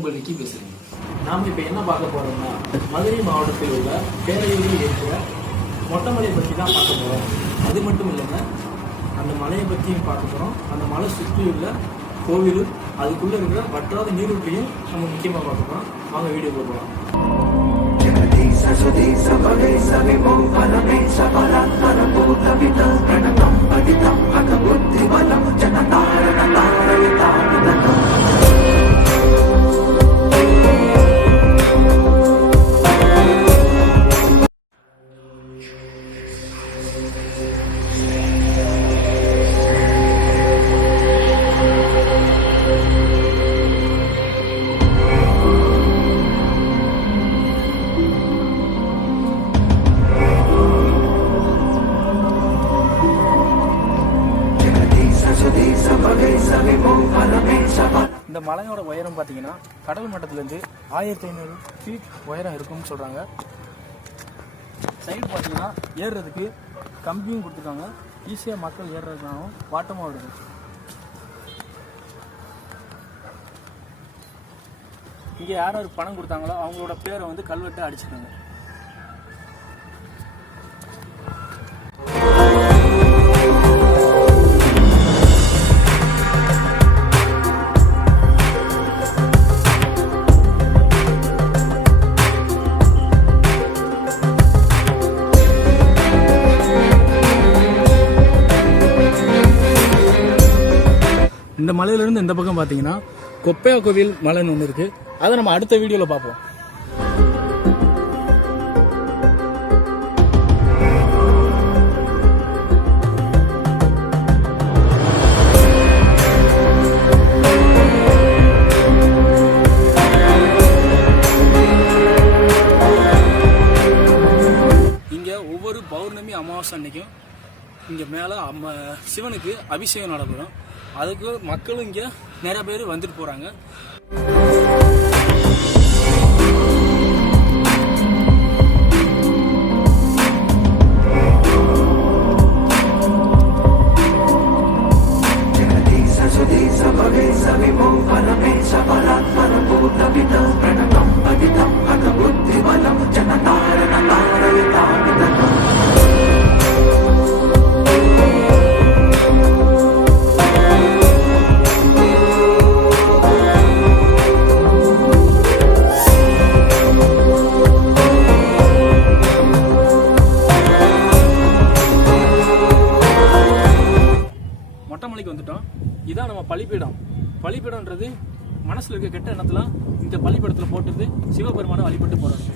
உங்கள் நிக்கி பேசுகிறேன் நாம் இப்போ என்ன பார்க்க போறோம்னா மதுரை மாவட்டத்தில் உள்ள பேரையூரில் இருக்கிற மொட்டை மலையை பற்றி தான் பார்க்க போகிறோம் அது மட்டும் இல்லைங்க அந்த மலையை பற்றியும் பார்க்க போகிறோம் அந்த மலை சுற்றி உள்ள கோவிலும் அதுக்குள்ளே இருக்கிற வற்றாத நீரூற்றையும் நம்ம முக்கியமாக பார்க்க போகிறோம் வாங்க வீடியோ போகலாம். இந்த மலையோட உயரம் பார்த்தீங்கன்னா கடல் மட்டத்துலேருந்து ஆயிரத்தி ஐநூறு ஃபீட் உயரம் இருக்கும்னு சொல்கிறாங்க சைடு பார்த்தீங்கன்னா ஏறுறதுக்கு கம்பியும் கொடுத்துருக்காங்க. ஈஸியாக மக்கள் ஏறுறதுனாலும் வாட்டமாக விடுது இங்கே யார் யார் பணம் கொடுத்தாங்களோ அவங்களோட பேரை வந்து கல்வெட்டு அடிச்சிருக்காங்க. இந்த மலையிலேருந்து இந்த பக்கம் பார்த்தீங்கன்னா கொப்பையா கோவில் மலைன்னு ஒன்று இருக்குது அதை நம்ம அடுத்த வீடியோவில் பார்ப்போம். ஒவ்வொரு பௌர்ணமி அமாவாசை அன்னைக்கும் இங்கே மேலே அம்ம சிவனுக்கு அபிஷேகம் நடைபெறும் அதுக்கு மக்களும் இங்கே நிறைய பேர் வந்துட்டு போகிறாங்க மொட்டை வந்துட்டோம். இதான் நம்ம பழிப்பீடம் பழிப்பீடம்ன்றது மனசில் இருக்க கெட்ட எண்ணத்தெல்லாம் இந்த பள்ளிப்படத்தில் போட்டுட்டு சிவபெருமானை வழிபட்டு போகிறாங்க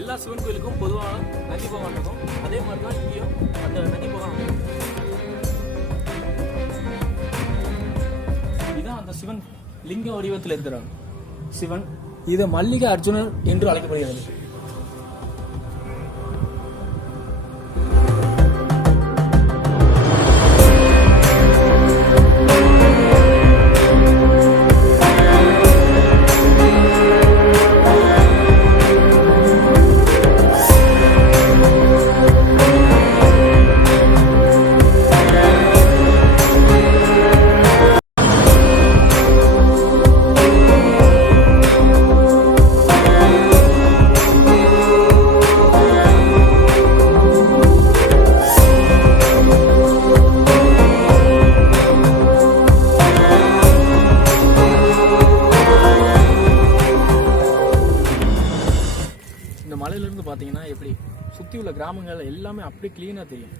எல்லா சிவன் கோயிலுக்கும் பொதுவான நந்தி பகவான் இருக்கும். அதே மாதிரி தான் இங்கேயும் அந்த நந்தி பகவான் இதான் அந்த சிவன் லிங்க வடிவத்தில் இருக்கிறார். சிவன் இது மல்லிகை அர்ஜுனர் என்று அழைக்கப்படுகிறது. மலையிலேருந்து பார்த்தீங்கன்னா எப்படி சுற்றி உள்ள கிராமங்கள் எல்லாமே அப்படியே க்ளீனாக தெரியும்.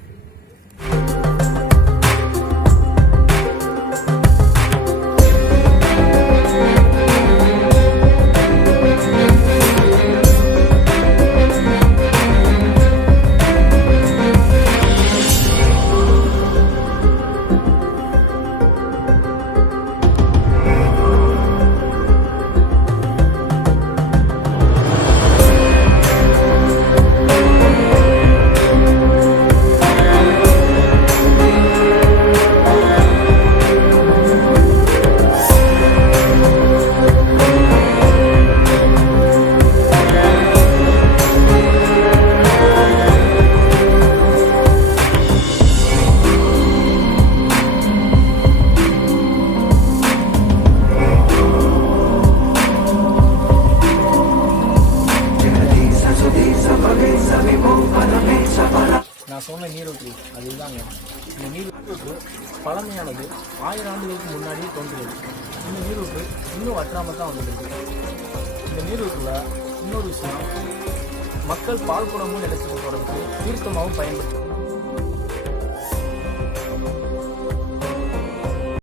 நான் சொன்ன நீரூற்று அது இதுதாங்க இந்த நீரூற்று பழமையானது ஆயிரம் ஆண்டுகளுக்கு முன்னாடியே தோன்றியது. இந்த நீரூற்று இன்னும் வற்றாமல் தான் வந்துருக்கு இந்த நீரூற்றுல இன்னொரு விஷயம் மக்கள் பால் குடமும் நிலச்சி போடுறதுக்கு தீர்த்தமாகவும் பயன்படுத்தும்